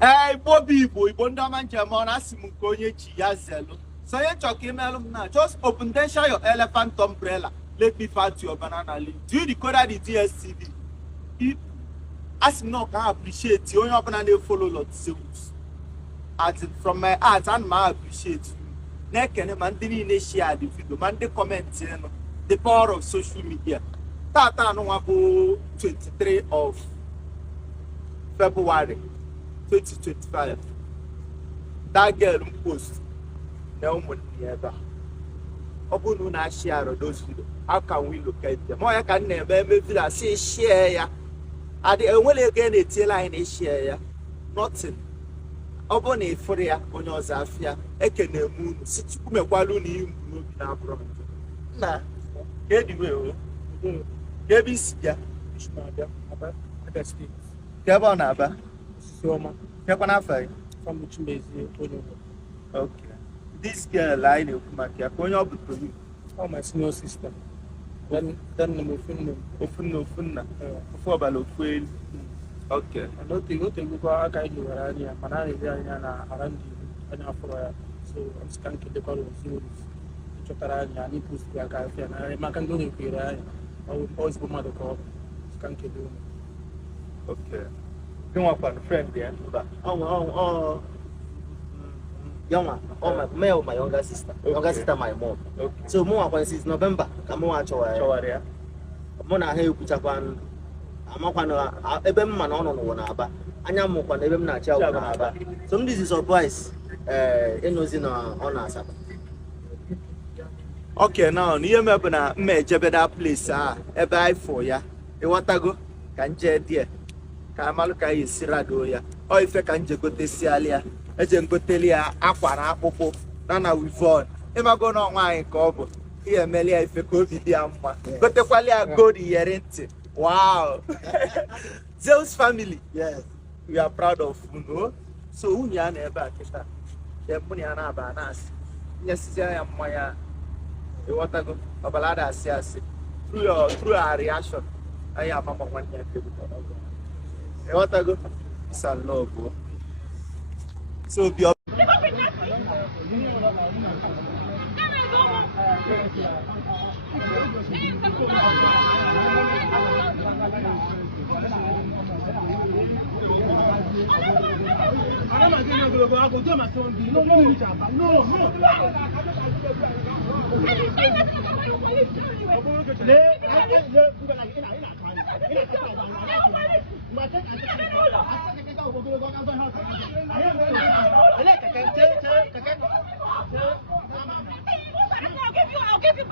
Hey, Bobby, boy, Bondaman Jamon, Asimukoye, Yazelo. So you talk email now. Just open then share your elephant umbrella. Let me fight your banana leaf. Do you decode the DSTV? If as no can appreciate you, you're gonna follow Lord Zeus. As from my heart and my appreciate you. Neck and a man didn't share the video, man, they comment the power of social media. That no 23 of February 2025. That girl post no money ever. Open na share those videos. How can we locate them? I can never feel say share. At the only again a tail line share. Nothing. Open a for ya on your Zafia. I can moon. Sit you me walloon na bro. Nah, get the way. Babies, yeah. Other states. Gabonaba. Soma. Gabanafa. From which base okay. This girl I know going up with you. Oh, my senior sister. Then the move often no fun before Balo fail. Okay. I don't think you go a guy you are here, and I around you and after so I'm scanking the color of Zeus. Chotarania, I need to see a guy, and I can do it here. I will always go mad call. Scanking. Okay. You want a friend there? Oh. Young one, my younger sister. Okay. Younger sister, my mom. Okay. So, more since November, come on, Chowaria. Mona, hey, put up one. I'm not going to Ebem Manon one, but I am more than Ebem Nacha. So, this is surprise. In on Asaba. Okay, now, near Mabana, major better place, a buy for ya. You want to go? Can you, dear? Kamaluka is Siradoya. Or if I can go to Sialia. Ejengotelia akwara akpụkpụ na wivon ema go no nwan ko ihe melia ife ko bi amma gotekwali gold earring. Wow. Zeus family, yes, we are proud of you. So unya na ebe akita dem muni ana ba na asi nyesisia ya mmanya e watago obalada asi through our reaction aya mama nwanya tebu e watago it's a love. So be up. I'll give you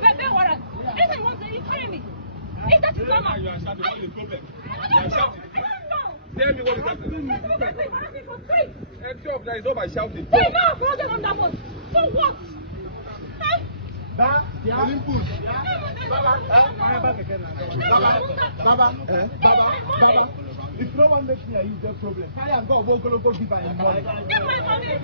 better warrant. Listen, you want to train me. If that is normal. You are shouting. What is the problem? You are shouting. Tell me what is happening. That is not by shouting. They know I've brought them on that one. So what? Baba, if no one makes me a use the problem, I am going to go give her money. Get my money.